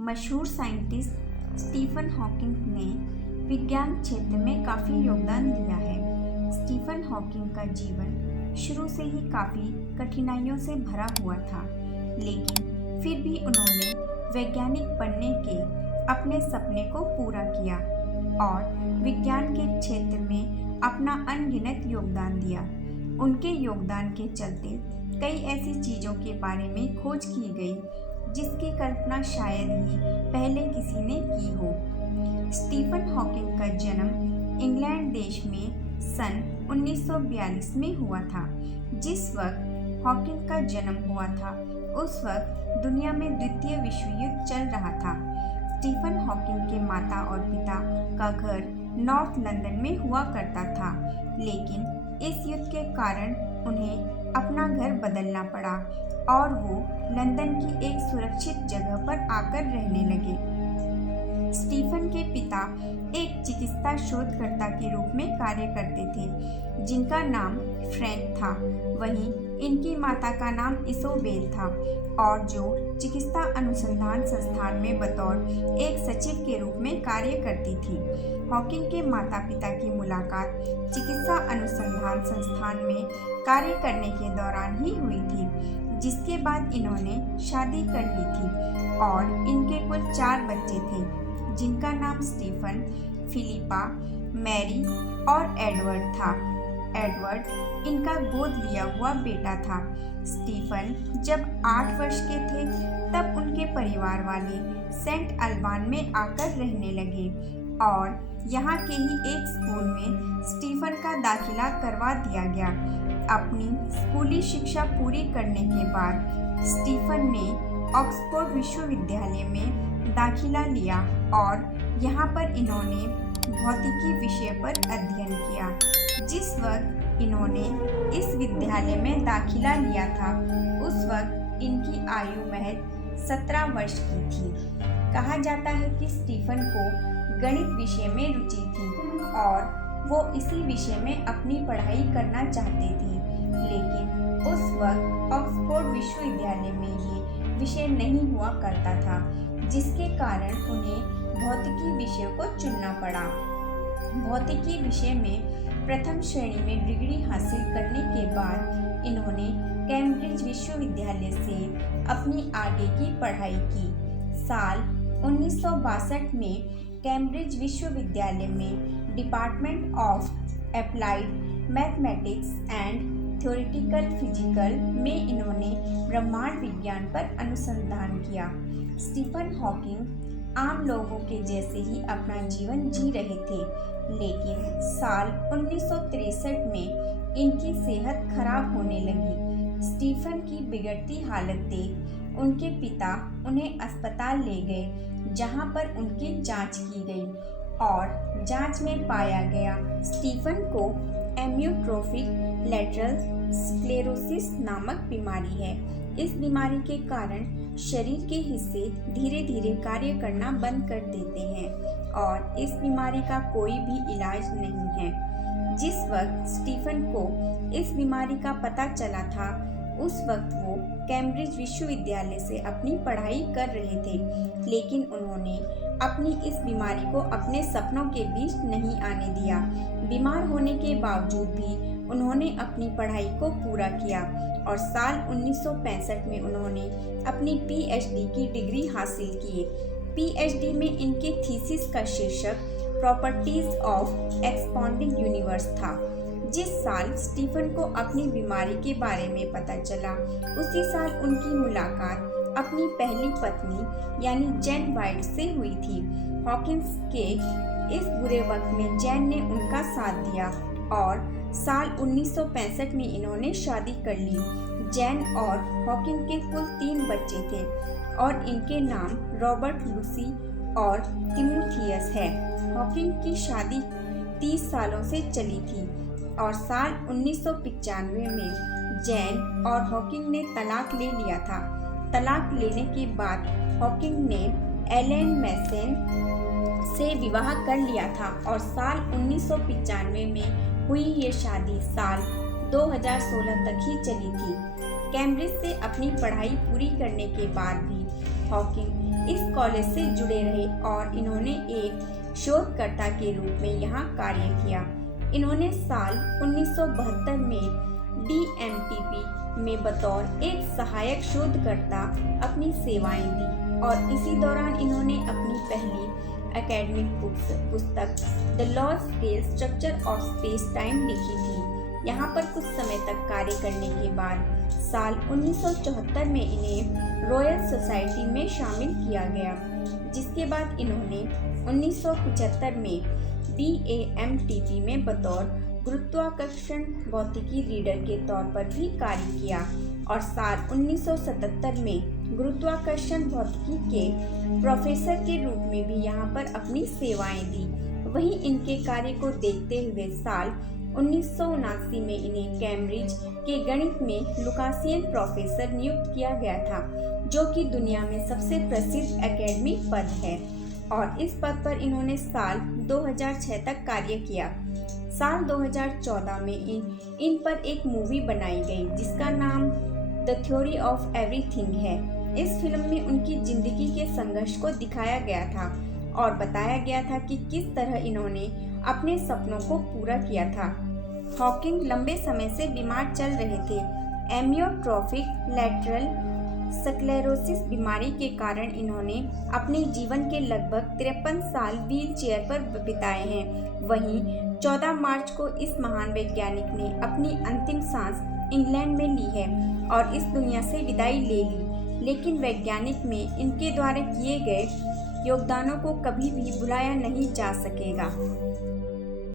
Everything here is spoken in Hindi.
मशहूर साइंटिस्ट स्टीफन हॉकिंग ने विज्ञान क्षेत्र में काफ़ी योगदान दिया है। स्टीफन हॉकिंग का जीवन शुरू से ही काफ़ी कठिनाइयों से भरा हुआ था, लेकिन फिर भी उन्होंने वैज्ञानिक बनने के अपने सपने को पूरा किया और विज्ञान के क्षेत्र में अपना अनगिनत योगदान दिया। उनके योगदान के चलते कई ऐसी चीज़ों के बारे में खोज की गई जिसकी कल्पना शायद ही पहले किसी ने की हो। स्टीफन हॉकिंग का जन्म इंग्लैंड देश में सन 1942 में हुआ था। जिस वक्त हॉकिंग का जन्म हुआ था उस वक्त दुनिया में द्वितीय विश्व युद्ध चल रहा था। स्टीफन हॉकिंग के माता और पिता का घर नॉर्थ लंदन में हुआ करता था, लेकिन इस युद्ध के कारण उन्हें अपना घर बदलना पड़ा और वो लंदन की एक सुरक्षित जगह पर आकर रहने लगे। स्टीफन के पिता एक चिकित्सा शोधकर्ता के रूप में कार्य करते थे जिनका नाम फ्रैंक था। वहीं इनकी माता का नाम इसोबेल था और जो चिकित्सा अनुसंधान संस्थान में बतौर एक सचिव के रूप में कार्य करती थी। हॉकिंग के माता पिता की मुलाकात चिकित्सा अनुसंधान संस्थान में कार्य करने के दौरान ही हुई थी, जिसके बाद इन्होंने शादी कर ली थी और इनके कुल 4 बच्चे थे जिनका नाम स्टीफन, फिलिपा, मैरी और एडवर्ड था। एडवर्ड इनका गोद लिया हुआ बेटा था। स्टीफन जब 8 वर्ष के थे तब उनके परिवार वाले सेंट अल्बान में आकर रहने लगे और यहाँ के ही एक स्कूल में स्टीफन का दाखिला करवा दिया गया। अपनी स्कूली शिक्षा पूरी करने के बाद स्टीफन ने ऑक्सफोर्ड विश्वविद्यालय में दाखिला लिया और यहाँ पर इन्होंने भौतिकी विषय पर अध्ययन किया। जिस वक्त इन्होंने इस विद्यालय में दाखिला लिया था उस वक्त इनकी आयु महज 17 वर्ष की थी। कहा जाता है कि स्टीफन को गणित विषय में रुचि थी और वो इसी विषय में अपनी पढ़ाई करना चाहते थे, लेकिन उस वक्त ऑक्सफोर्ड विश्वविद्यालय में ये विषय नहीं हुआ करता था, जिसके कारण उन्हें भौतिकी विषय को चुनना पड़ा। भौतिकी विषय में प्रथम श्रेणी में डिग्री हासिल करने के बाद इन्होंने कैम्ब्रिज विश्वविद्यालय से अपनी आगे की पढ़ाई की। साल 1962 में कैम्ब्रिज विश्वविद्यालय में department of applied mathematics and theoretical physical में इन्होंने ब्रह्मांड विज्ञान पर अनुसंधान किया। स्टीफन हॉकिंग आम लोगों के जैसे ही अपना जीवन जी रहे थे, लेकिन साल 1963 में इनकी सेहत खराब होने लगी। स्टीफन की बिगड़ती हालत देख उनके पिता उन्हें अस्पताल ले गए, जहां पर उनकी जांच की गई और जांच में पाया गया स्टीफन को एम्योट्रोफिक लेटरल स्क्लेरोसिस नामक बीमारी है। इस बीमारी के कारण शरीर के हिस्से धीरे धीरे कार्य करना बंद कर देते हैं और इस बीमारी का कोई भी इलाज नहीं है। जिस वक्त स्टीफन को इस बीमारी का पता चला था उस वक्त वो कैम्ब्रिज विश्वविद्यालय से अपनी पढ़ाई कर रहे थे, लेकिन उन्होंने अपनी इस बीमारी को अपने सपनों के बीच नहीं आने दिया। बीमार होने के बावजूद भी उन्होंने अपनी पढ़ाई को पूरा किया और साल 1965 में उन्होंने अपनी पीएचडी की डिग्री हासिल की। पीएचडी में इनके थीसिस का शीर्षक प्रॉपर्टीज ऑफ एक्सपांडिंग यूनिवर्स था। जिस साल स्टीफन को अपनी बीमारी के बारे में पता चला उसी साल उनकी मुलाकात अपनी पहली पत्नी यानी जैन वाइट से हुई थी। हॉकिंस के इस बुरे वक्त में जैन ने उनका साथ दिया और साल 1965 में इन्होंने शादी कर ली। जैन और हॉकिंग के कुल 3 बच्चे थे और इनके नाम रॉबर्ट, लूसी और तिमोथियस है। हॉकिंग की शादी 30 सालों से चली थी और साल 1995 में जैन और हॉकिंग ने तलाक ले लिया था। तलाक लेने के बाद हॉकिंग ने एलेन मैसेन से विवाह कर लिया था और साल 1995 में हुई ये शादी साल 2016 तक ही चली थी। कैम्ब्रिज से अपनी पढ़ाई पूरी करने के बाद भी हॉकिंग इस कॉलेज से जुड़े रहे और इन्होंने एक शोधकर्ता के रूप में यहाँ कार्य किया। इन्होंने साल 1972 में DMTP में बतौर एक सहायक शोधकर्ता अपनी सेवाएं दी और इसी दौरान इन्होंने अपनी पहली एकेडमिक पुस्तक the law scale structure of space time लिखी थी। यहाँ पर कुछ समय तक कार्य करने के बाद साल 1974 में इन्हें रॉयल सोसाइटी में शामिल किया गया, जिसके बाद इन्होंने 1975 में DAMTP में बतौर गुरुत्वाकर्षण भौतिकी रीडर के तौर पर भी कार्य किया और साल 1977 में गुरुत्वाकर्षण भौतिकी के प्रोफेसर के रूप में भी यहाँ पर अपनी सेवाएं दी। वहीं इनके कार्य को देखते हुए साल 1979 में इन्हें कैम्ब्रिज के गणित में लुकासियन प्रोफेसर नियुक्त किया गया था, जो कि दुनिया में सबसे प्रसिद्ध एकेडमिक पद है और इस पद पर इन्होंने साल 2006 तक कार्य किया। साल 2014 में इन पर एक मूवी बनाई गई जिसका नाम द थ्योरी ऑफ एवरीथिंग है। इस फिल्म में उनकी जिंदगी के संघर्ष को दिखाया गया था और बताया गया था कि किस तरह इन्होंने अपने सपनों को पूरा किया था। हॉकिंग लंबे समय से बीमार चल रहे थे। एमियोट्रोफिक लैटरल स्क्लेरोसिस बीमारी के कारण इन्होंने अपने जीवन के लगभग 53 साल व्हील चेयर पर बिताए हैं। वहीं 14 मार्च को इस महान वैज्ञानिक ने अपनी अंतिम सांस इंग्लैंड में ली है और इस दुनिया से विदाई ले ली, लेकिन वैज्ञानिक में इनके द्वारा किए गए योगदानों को कभी भी भुलाया नहीं जा सकेगा।